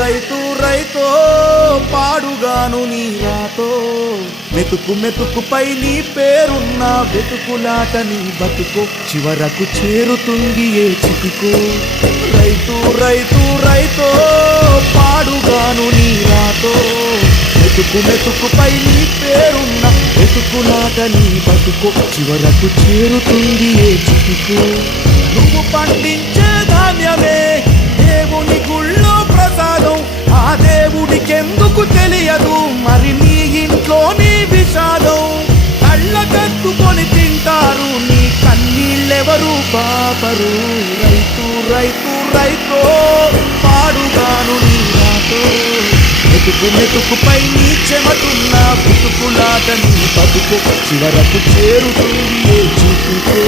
రైతు రైతో పాడుగాను నీ రాతో మెతుకు మెతుకుపై నీ పేరున్న వెతుకులాట నీ బతుకో చివరకు చేరుతుంది ఏ చితికో రైతు రైతు రైతో పాడుగాను నీ రాతో మెతుకు మెతుకుపై నీ పేరున్న వెతుకులాట నీ బతుకో చివరకు చేరుతుంది ఏ చితికో నువ్వు పండించే ధాన్యమే దేవుని గుళ్ళో ప్రసాదం ఆ దేవుడికెందుకు తెలియదు మరి నీ ఇంట్లో నీ విషాదం కళ్ళకత్తుకొని తింటారు నీ కన్నీళ్ళెవరు పాపరు రైతు రైతు రైతో పాడుగాను నీ రాతో మెతుకు మెతుకుపై నీ చెమటున్న బతుకులాట నీ బతుకు చివరకు చేరుతుంది ఏ చితుకో